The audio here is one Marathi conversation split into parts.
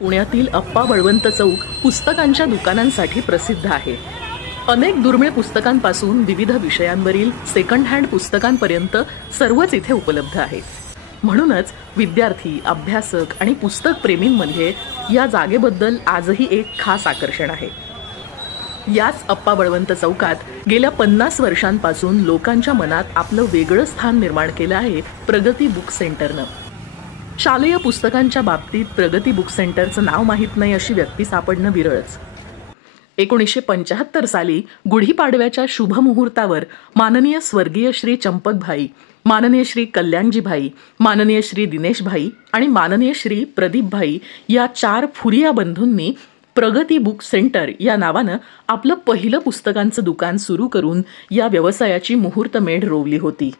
पुण्यातील अप्पा बळवंत चौक पुस्तकांच्या दुकानांसाठी प्रसिद्ध आहे. अनेक दुर्मिळ पुस्तकांपासून विविध विषयांवरील सेकंड हँड पुस्तकांपर्यंत सर्वच इथे उपलब्ध आहे. म्हणूनच विद्यार्थी, अभ्यासक आणि पुस्तक प्रेमींमध्ये या जागेबद्दल आजही एक खास आकर्षण आहे. याच अप्पा बळवंत चौकात गेल्या 50 वर्षांपासून लोकांच्या मनात आपलं वेगळं स्थान निर्माण केलं आहे प्रगती बुक सेंटरनं. शालेय पुस्तकांच्या बाबतीत प्रगती बुक सेंटरचं नाव माहीत नाही अशी व्यक्ती सापडणं विरळच. 1975 साली गुढीपाडव्याच्या शुभ मुहूर्तावर माननीय स्वर्गीय श्री चंपकभाई, माननीय श्री कल्याणजीभाई, माननीय श्री दिनेशभाई आणि माननीय श्री प्रदीपभाई या 4 फुरिया बंधूंनी प्रगती बुक सेंटर या नावानं आपलं पहिलं पुस्तकांचं दुकान सुरू करून या व्यवसायाची मुहूर्तमेढ रोवली होती.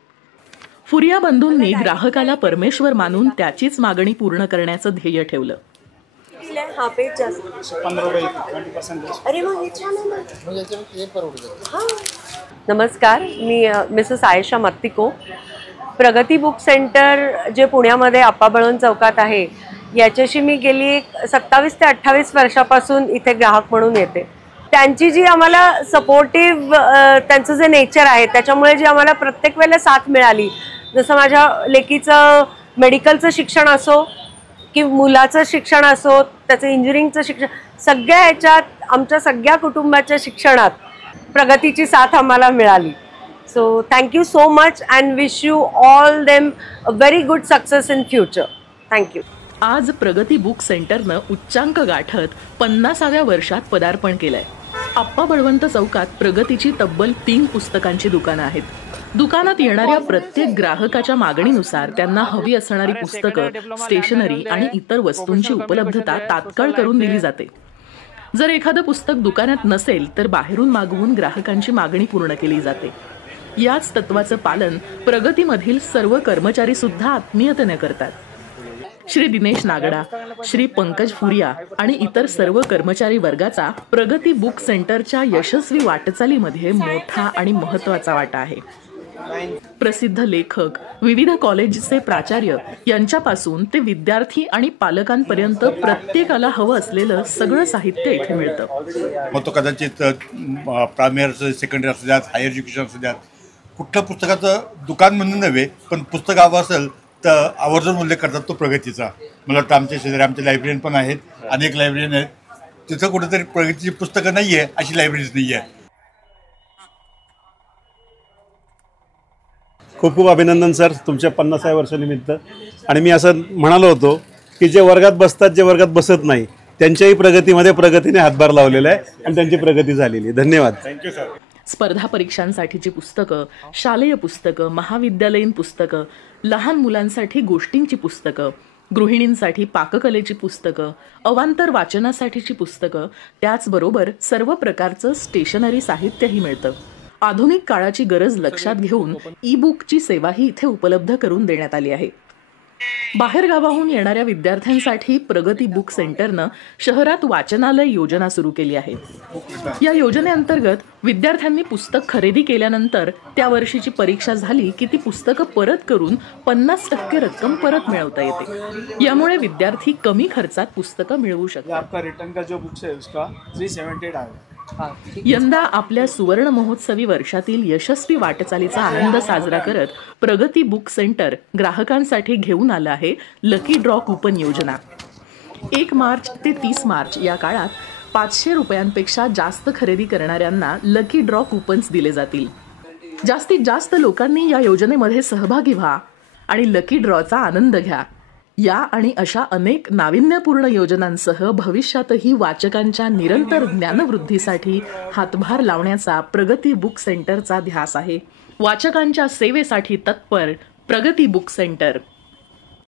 फुरिया बंधूंनी ग्राहकाला परमेश्वर मानून त्याचीच मागणी पूर्ण करण्याचं ध्येय ठेवलं. नमस्कार, मी मिसेस आयशा मत्तिको. प्रगती बुक सेंटर जे पुण्यामध्ये अप्पा बळवंत चौकात आहे, याच्याशी मी गेली 27 ते 28 वर्षापासून इथे ग्राहक म्हणून येते. त्यांची जी आम्हाला सपोर्टिव्ह त्यांचं जे नेचर आहे, त्याच्यामुळे जी आम्हाला प्रत्येक वेळेला साथ मिळाली. जसं माझ्या लेकीचं मेडिकलचं शिक्षण असो की मुलाचं शिक्षण असो, त्याचं इंजिनिअरिंगचं शिक्षण, सगळ्या ह्याच्यात आमच्या सगळ्या कुटुंबाच्या शिक्षणात प्रगतीची साथ आम्हाला मिळाली. So thank you so much and wish you all them a very good success in future. Thank you. आज प्रगती बुक सेंटरनं उच्चांक गाठत 50व्या वर्षात पदार्पण केलंय. अप्पा बळवंत चौकात प्रगतीची तब्बल 3 पुस्तकांची दुकानं आहेत. दुकानात येणाऱ्या प्रत्येक ग्राहकाच्या मागणीनुसार त्यांना हवी असणारी पुस्तकं, स्टेशनरी आणि इतर वस्तूंची उपलब्धता तात्काळ करून दिली जाते. जर एखादं पुस्तक दुकानात नसेल तर बाहेरून मागवून ग्राहकांची मागणी पूर्ण केली जाते. याच तत्वाचं पालन प्रगतीमधील सर्व कर्मचारी सुद्धा आत्मीयतेने करतात. श्री दिनेश नागडा, श्री पंकज फुरिया आणि इतर सर्व कर्मचारी वर्गाचा प्रगती बुक सेंटरच्या यशस्वी वाटचालीमध्ये मोठा आणि महत्त्वाचा वाटा आहे. प्रसिद्ध लेखक, विविध कॉलेजचे प्राचार्य यांच्यापासून ते विद्यार्थी आणि पालकांपर्यंत प्रत्येकाला हवं असलेलं सगळं साहित्य इथे मिळतं. मग तो कदाचित प्रायमरी, सेकंडरी असू द्यात, हायर एज्युकेशन असू द्यात, कुठलं पुस्तकाचं दुकान म्हणून नव्हे, पण पुस्तक हवं असेल तर आवर्जून उल्लेख करतात तो प्रगतीचा. मला वाटतं आमच्या शेजारी आमच्या लायब्ररीन पण आहेत, अनेक लायब्ररीन आहेत. तिथं कुठेतरी प्रगतीची पुस्तकं नाही आहे अशी लायब्ररीज नाही आहे. खूप खूप अभिनंदन सर तुमच्या 50व्या वर्षानिमित्त. आणि मी असं म्हणालो होतो की जे वर्गात बसतात, जे वर्गात बसत नाही, त्यांच्याही प्रगतीमध्ये प्रगतीने हातभार लावलेला आहे आणि त्यांची प्रगती झालेली आहे. धन्यवाद. Thank you sir. स्पर्धा परीक्षांसाठीची पुस्तकं, शालेय पुस्तकं, महाविद्यालयीन पुस्तकं, लहान मुलांसाठी गोष्टींची पुस्तकं, गृहिणींसाठी पाककलेची पुस्तकं, अवांतर वाचनासाठीची पुस्तकं, त्याचबरोबर सर्व प्रकारचं स्टेशनरी साहित्यही मिळतं. आधुनिक काळाची गरज लक्षात घेऊन ई-बुकची सेवाही इथे उपलब्ध करून देण्यात आली आहे. बाहेरगावाहून येणाऱ्या विद्यार्थ्यांसाठी प्रगती बुक सेंटरनं शहरात वाचनालय योजना सुरू केली आहे. या योजनेअंतर्गत विद्यार्थ्यांनी पुस्तक खरेदी केल्यानंतर त्या वर्षीची परीक्षा झाली की ती पुस्तकं परत करून 50% रक्कम परत मिळवता येते. यामुळे विद्यार्थी कमी खर्चात पुस्तकं मिळवू शकतात. यंदा आपल्या सुवर्ण महोत्सवी वर्षातील यशस्वी वाटचालीचा आनंद साजरा करत प्रगती बुक सेंटर ग्राहकांसाठी घेऊन आलं आहे लकी ड्रॉ कूपन योजना. 1 मार्च ते 30 मार्च या काळात 500 रुपयांपेक्षा जास्त खरेदी करणाऱ्यांना लकी ड्रॉ कूपन्स दिले जातील. जास्तीत जास्त लोकांनी या योजनेमध्ये सहभागी व्हा आणि लकी ड्रॉचा आनंद घ्या. या आणि अशा अनेक नाविन्यपूर्ण योजनांसह भविष्यातही वाचकांच्या निरंतर ज्ञानवृद्धीसाठी हातभार लावण्याचा प्रगती बुक सेंटरचा ध्यास आहे. वाचकांच्या सेवेसाठी तत्पर प्रगती बुक सेंटर.